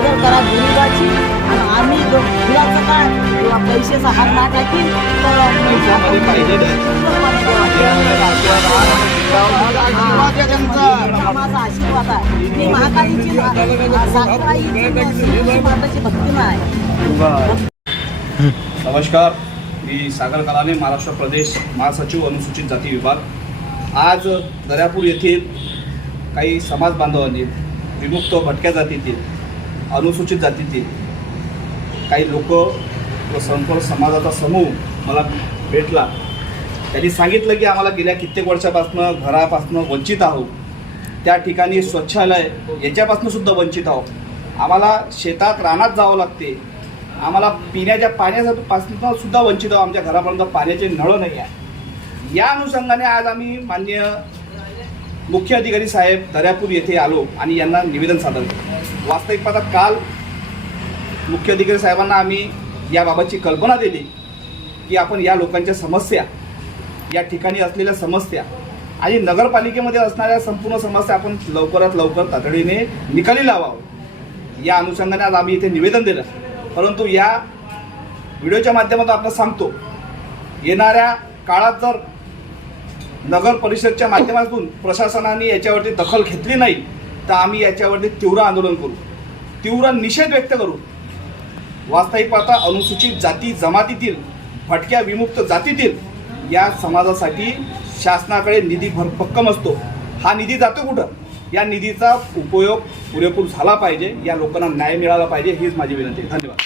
मदत करा गरीबाची आणि आम्ही जो काय किंवा पैसेचा हात ना टाकी तर नमस्कार. मी सागर कलाने महाराष्ट्र प्रदेश महासचिव अनुसूचित जाती विभाग. आज दर्यापूर येथील काही समाज बांधवांनी विमुक्त भटक्या जातीतील अनुसूचित जातीतील काही लोक व संपूर्ण समाजाचा समूह मला भेटला. त्यांनी सांगितलं की आम्हाला गेल्या कित्येक वर्षापासून घरापासून वंचित आहोत. त्या ठिकाणी स्वच्छालय याच्यापासून सुद्धा वंचित आहोत. आम्हाला शेतात रानात जावं लागते. आम्हाला पिण्याच्या पाण्यापासूनसुद्धा वंचित आहोत. आमच्या घरापर्यंत पाण्याचे नळ नाही आहे. या अनुषंगाने आज आम्ही मान्य मुख्य अधिकारी साहेब दर्यापूर येथे आलो आणि यांना निवेदन सादर केलं. वास्तविक पाहता काल मुख्य अधिकारी साहेबांना आम्ही याबाबतची कल्पना दिली की आपण या लोकांच्या समस्या या ठिकाणी असलेल्या समस्या आणि नगरपालिकेमध्ये असणाऱ्या संपूर्ण समस्या आपण लवकरात लवकर तातडीने निकाली लावावं. या अनुषंगाने आज आम्ही इथे निवेदन दिलं. परंतु या व्हिडिओच्या माध्यमातून आपण सांगतो येणाऱ्या काळात जर नगर परिषदच्या माध्यमातून प्रशासनाने याच्यावरती दखल घेतली नाही तर आम्ही याच्यावरती तीव्र आंदोलन करू. तीव्र निषेध व्यक्त करू. वास्तविक पाहता अनुसूचित जाती जमातीतील भटक्या विमुक्त जातीतील या समाजासाठी शासनाकडे निधी भरभक्कम असतो. हा निधी जातो कुठं? या निधीचा उपयोग पुरेपूर झाला पाहिजे या लोकांना न्याय मिळाला पाहिजे हीच माझी विनंती. आहे. धन्यवाद.